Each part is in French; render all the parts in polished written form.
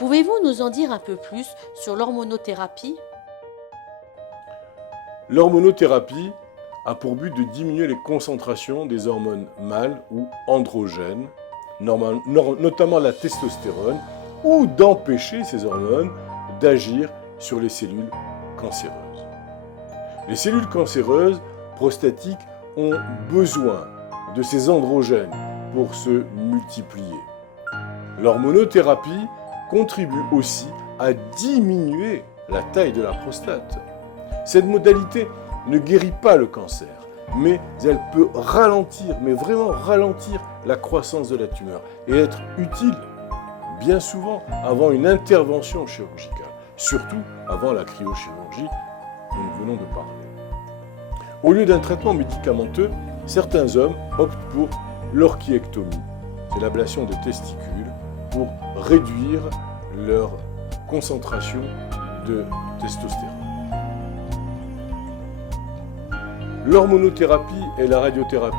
Pouvez-vous nous en dire un peu plus sur l'hormonothérapie? L'hormonothérapie a pour but de diminuer les concentrations des hormones mâles ou androgènes, notamment la testostérone, ou d'empêcher ces hormones d'agir sur les cellules cancéreuses. Les cellules cancéreuses prostatiques ont besoin de ces androgènes pour se multiplier. L'hormonothérapie contribue aussi à diminuer la taille de la prostate. Cette modalité ne guérit pas le cancer, mais elle peut ralentir, mais vraiment ralentir la croissance de la tumeur et être utile, bien souvent, avant une intervention chirurgicale, surtout avant la cryochirurgie dont nous venons de parler. Au lieu d'un traitement médicamenteux, certains hommes optent pour l'orchiectomie, c'est l'ablation des testicules, pour réduire leur concentration de testostérone. L'hormonothérapie et la radiothérapie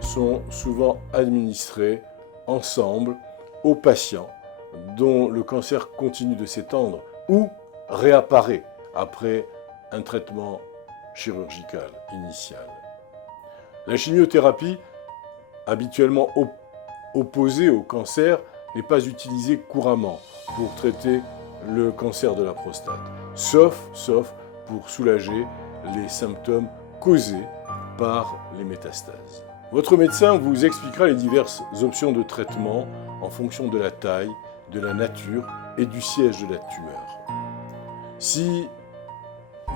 sont souvent administrées ensemble aux patients dont le cancer continue de s'étendre ou réapparaît après un traitement chirurgical initial. La chimiothérapie, habituellement opposée au cancer, n'est pas utilisée couramment pour traiter le cancer de la prostate, sauf pour soulager les symptômes causés par les métastases. Votre médecin vous expliquera les diverses options de traitement en fonction de la taille, de la nature et du siège de la tumeur. Si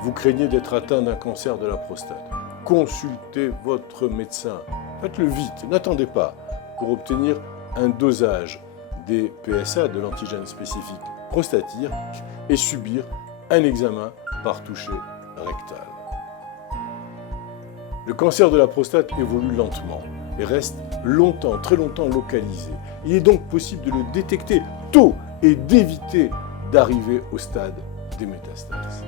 vous craignez d'être atteint d'un cancer de la prostate, consultez votre médecin. Faites-le vite, n'attendez pas, pour obtenir un dosage des PSA, de l'antigène spécifique prostatique, et subir un examen par toucher rectal. Le cancer de la prostate évolue lentement et reste longtemps, très longtemps localisé. Il est donc possible de le détecter tôt et d'éviter d'arriver au stade des métastases.